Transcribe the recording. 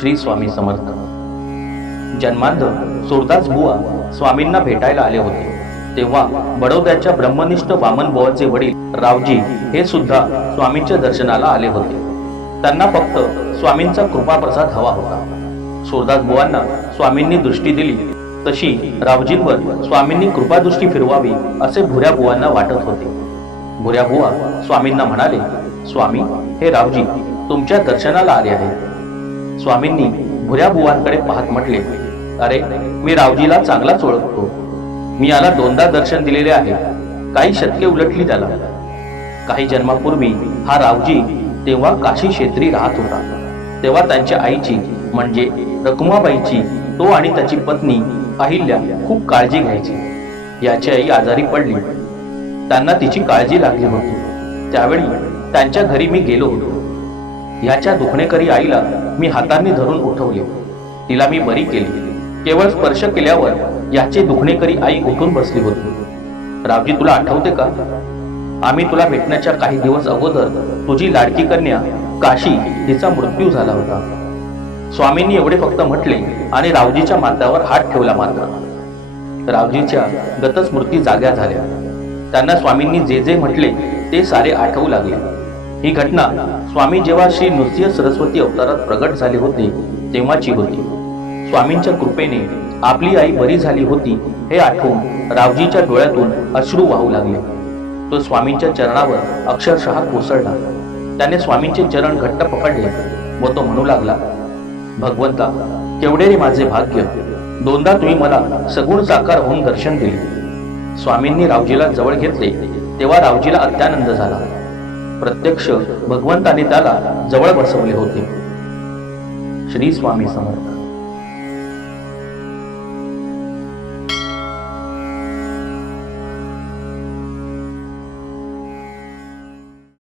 श्री स्वामी समर्थ। जन्मांध सूरदास बुवा स्वामींना भेटायला आले होते तेव्हा बडोद्याच्या ब्रह्मनिष्ठ वामन बुवाचे वडील रावजी हे सुद्धा स्वामींच्या दर्शनाला आले होते। त्यांना फक्त स्वामींचा कृपाप्रसाद हवा होता। सूरदास बुवांना स्वामींनी दृष्टी दिली तशी रावजींवर स्वामींनी कृपादृष्टी फिरवावी असे भुऱ्या बुवांना वाटत होते। भुऱ्या बुवा स्वामींना म्हणाले, स्वामी, हे रावजी तुमच्या दर्शनाला आले आहेत। स्वामींनी भुऱ्या बुवांकडे पाहत म्हटले, अरे, मी रावजीला चांगलाच ओळखतो। मी याला दोनदा दर्शन दिलेले आहे। काही शतके उलटली त्याला। काही जन्मापूर्वी हा रावजी तेव्हा काशी क्षेत्री राहत होता। तेव्हा त्यांच्या आईची म्हणजे रखुमाबाईची तो आणि त्याची पत्नी अहिल्या खूप काळजी घ्यायची। याची आई आजारी पडली, त्यांना तिची काळजी लागली होती। त्यावेळी त्यांच्या घरी मी गेलो होतो। याच्या दुखणेकरी आईला मी हातांनी धरून उठवले, तिला मी बरी केली। केवळ स्पर्श केल्यावर याची दुखणेकरी आई उठून बसली होती। रावजी, तुला आठवते का, आम्ही तुला भेटण्याच्या काही दिवस अगोदर तुझी लाडकी कन्या काशी हिचा मृत्यू झाला होता। स्वामींनी एवढे फक्त म्हटले आणि रावजीच्या माथ्यावर हात ठेवला। मात्र रावजीच्या गतस्मृती जाग्या झाल्या। त्यांना स्वामींनी जे जे म्हटले ते सारे आठवू लागले। ही घटना स्वामी जेव्हा श्री नृसिंह सरस्वती अवतारात प्रगट झाले होते तेव्हाची होती। स्वामींच्या कृपेने आपली आई बरी झाली होती हे आठवून रावजीच्या डोळ्यातून अश्रू वाहू लागले। तो स्वामींच्या चरणावर अक्षरशः कोसळला। त्याने स्वामींचे चरण घट्ट पकडले व तो म्हणू लागला, भगवंता, केवढे रे माझे भाग्य, दोनदा तुम्ही मला सगुण साकार होऊन दर्शन दिले। स्वामींनी रावजीला जवळ घेतले तेव्हा रावजीला अत्यानंद झाला। प्रत्यक्ष भगवंताने त्याला जवळ बसवले होते। श्री स्वामी समर्थ।